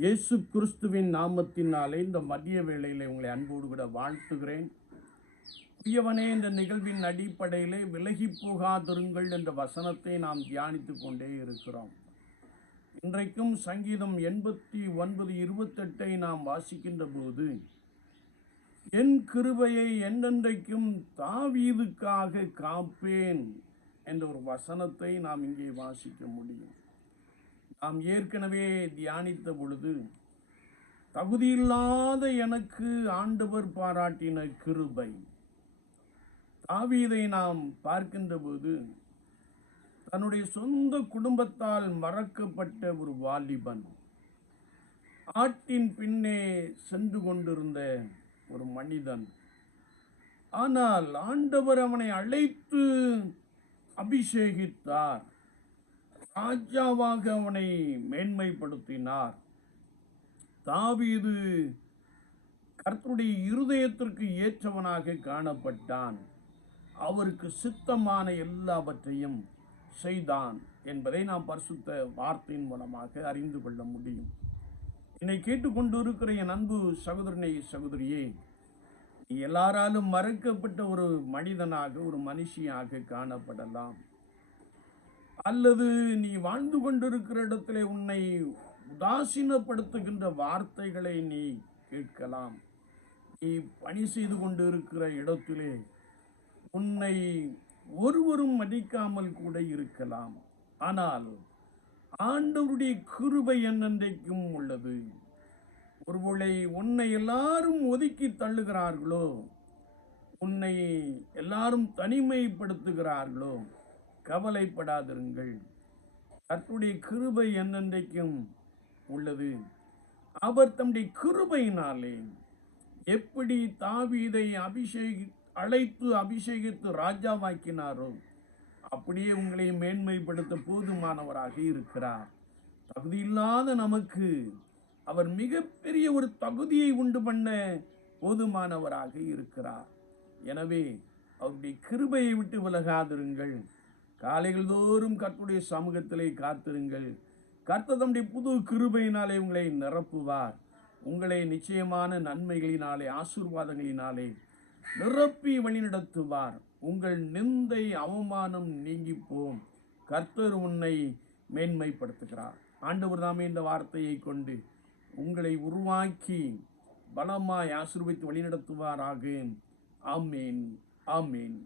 இயேசு கிறிஸ்துவின் நாமத்தினாலே இந்த மதிய வேளையிலே உங்களை அன்போடு கூட வாழ்த்துகிறேன். பியவனே இந்த நிகழ்வின் அடிப்படையிலே விலகி போகாதிருங்கள் என்ற வசனத்தை நாம் தியானித்து கொண்டே இருக்கிறோம். இன்றைக்கும் சங்கீதம் எண்பத்தி ஒன்பது இருபத்தெட்டை நாம் வாசிக்கின்ற போது என் கிருபையை என்னென்றைக்கும் தாவீதுக்காக காப்பேன் என்ற ஒரு வசனத்தை நாம் இங்கே வாசிக்க முடியும். நாம் ஏற்கனவே தியானித்த பொழுது தகுதியில்லாத எனக்கு ஆண்டவர் பாராட்டின கிருபை. தாவீதை நாம் பார்க்கின்ற போது தன்னுடைய சொந்த குடும்பத்தால் மறக்கப்பட்ட ஒரு வாலிபன் ஆட்டின் பின்னே சென்று கொண்டிருந்த ஒரு மனிதன். ஆனால் ஆண்டவர் அவனை அழைத்து அபிஷேகித்தார். ராஜாவாக அவனை மேன்மைப்படுத்தினார். தாவீது கர்த்தருடைய இருதயத்திற்கு ஏற்றவனாக காணப்பட்டான். அவருக்கு சித்தமான எல்லாவற்றையும் செய்தான் என்பதை நாம் பரிசுத்த வார்த்தையின் மூலமாக அறிந்து கொள்ள முடியும். என்னை கேட்டுக்கொண்டிருக்கிற என் அன்பு சகோதரனை சகோதரியே எல்லாராலும் மறுக்கப்பட்ட ஒரு மனிதனாக ஒரு மனுஷியாக காணப்படலாம். அல்லது நீ வாழ்ந்து கொண்டிருக்கிற இடத்துல உன்னை உதாசீனப்படுத்துகின்ற வார்த்தைகளை நீ கேட்கலாம். நீ பணி செய்து கொண்டு இருக்கிற இடத்திலே உன்னை ஒருவரும் மதிக்காமல் கூட இருக்கலாம். ஆனால் ஆண்டவருடைய கிருபை என்னென்றைக்கும் உள்ளது. ஒருவேளை உன்னை எல்லாரும் ஒதுக்கி தள்ளுகிறார்களோ உன்னை எல்லாரும் தனிமைப்படுத்துகிறார்களோ கவலைப்படாதிருங்கள். கர்த்துடைய கிருபை என்னென்றைக்கும் உள்ளது. அவர் தம்முடைய கிருபையினாலே எப்படி தாவீதை அபிஷேகி அழைத்து அபிஷேகித்து ராஜாவாக்கினாரோ அப்படியே உங்களை மேன்மைப்படுத்த போதுமானவராக இருக்கிறார். தகுதியில்லாத நமக்கு அவர் மிகப்பெரிய ஒரு தகுதியை உண்டு பண்ண போதுமானவராக இருக்கிறார். எனவே அவருடைய கிருபையை விட்டு விலகாதிருங்கள். காலைகள் தோறும் கர்த்துடைய சமூகத்திலே காத்திருங்கள். கர்த்த தம்முடைய புது கிருபையினாலே உங்களை நிரப்புவார். உங்களை நிச்சயமான நன்மைகளினாலே ஆசீர்வாதங்களினாலே நிரப்பி வழிநடத்துவார். உங்கள் நிந்தை அவமானம் நீங்கி போம் கர்த்தர் உன்னை மேன்மைப்படுத்துகிறார். ஆண்டவர் தாமே இந்த வார்த்தையை கொண்டு உங்களை உருவாக்கி பலமாய் ஆசிர்வித்து வழிநடத்துவாராக. ஆமேன் ஆமேன்.